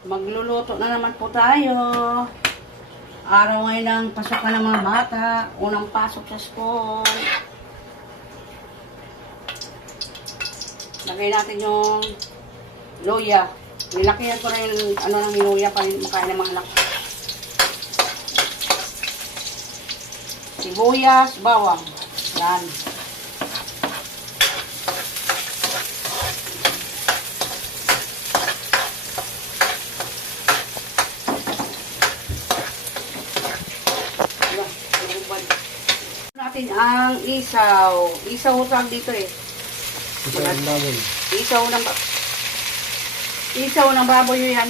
Magluluto na naman po tayo. Araw ngayon ng pasok na ng mga bata. Unang pasok sa school. Lagay natin yung luya. Nilakihan ko na yung ano ng luya para makain ng mga anak. Sibuyas, bawang. Yan. Natin ang isaw. Isaw tawag dito eh. Isa ang baboy. Isaw ng ba- Isaw ng baboy yan.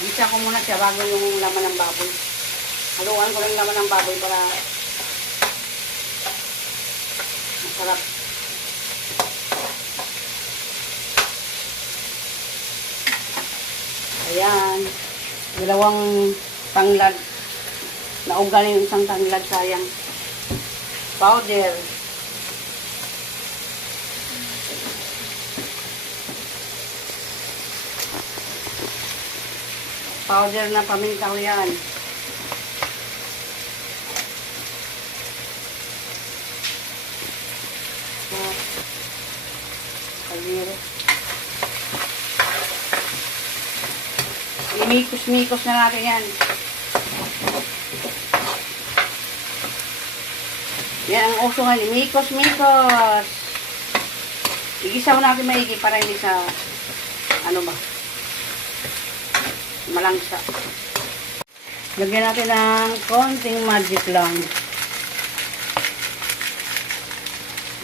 Isa ko muna siya bago yung laman ng baboy. Haluan ko lang laman ng baboy para masarap. Ayan. Dalawang tanglad. Naugal yung isang tanglad sayang. Powder. Powder na pamintaw yan. Ah. Kaliro. Imikos-mikos na natin yan. Yan ang uso nga, mikos-mikos. Igisaw natin maigi para hindi sa, ano ba, malangsa. Lagyan natin ng konting magic lang.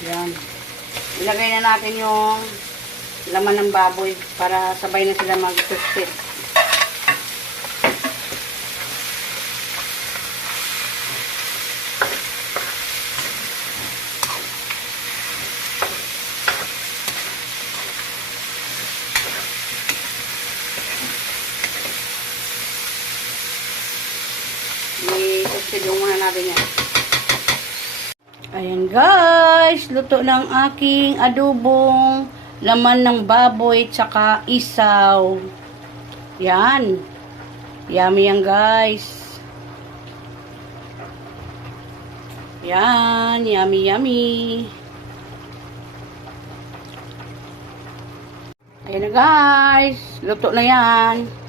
Yan. Ilagay na natin yung laman ng baboy para sabay na sila mag-toothpick. I-toothpick muna natin yan. Ayan guys, luto ng aking adobong laman ng baboy tsaka isaw. Yan. Yummy yan guys. Yan, yummy yummy. Ayan na guys, luto na yan.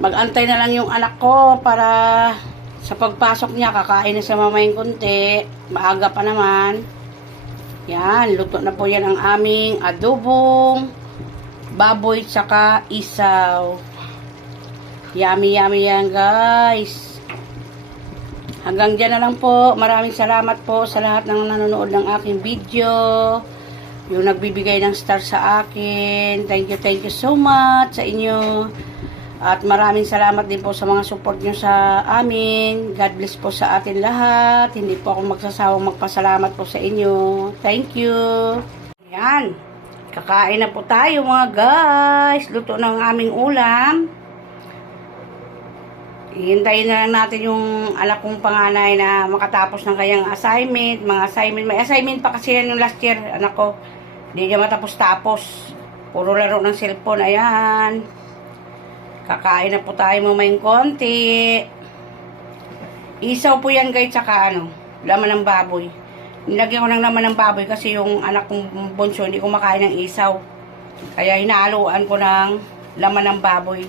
Mag-antay na lang yung anak ko para sa pagpasok niya, kakain na sa mamayang konti. Maaga pa naman. Yan, luto na po yan ang aming adobong baboy tsaka isaw. Yummy, yummy yan guys. Hanggang dyan na lang po. Maraming salamat po sa lahat ng nanonood ng aking video. Yung nagbibigay ng star sa akin. Thank you, thank you so much sa inyo. At maraming salamat din po sa mga support nyo sa amin. God bless po sa atin lahat. Hindi po ako magsasawang magpasalamat po sa inyo. Thank you. Yan. Kakain na po tayo mga guys. Luto na ang aming ulam. Hihintayin na lang natin yung anak kong panganay na makatapos ng kanyang assignment. Mga assignment. May assignment pa kasi yan yung last year. Anak ko. Hindi niya matapos-tapos. Puro laro ng cellphone. Ayan. Kakain na po tayo mamayang konti. Isaw po yan guys, tsaka ano, laman ng baboy. Nilagyan ko ng laman ng baboy kasi yung anak kong bunso hindi kumakain ng isaw. Kaya hinahaluan ko ng laman ng baboy.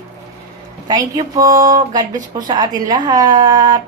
Thank you po. God bless po sa atin lahat.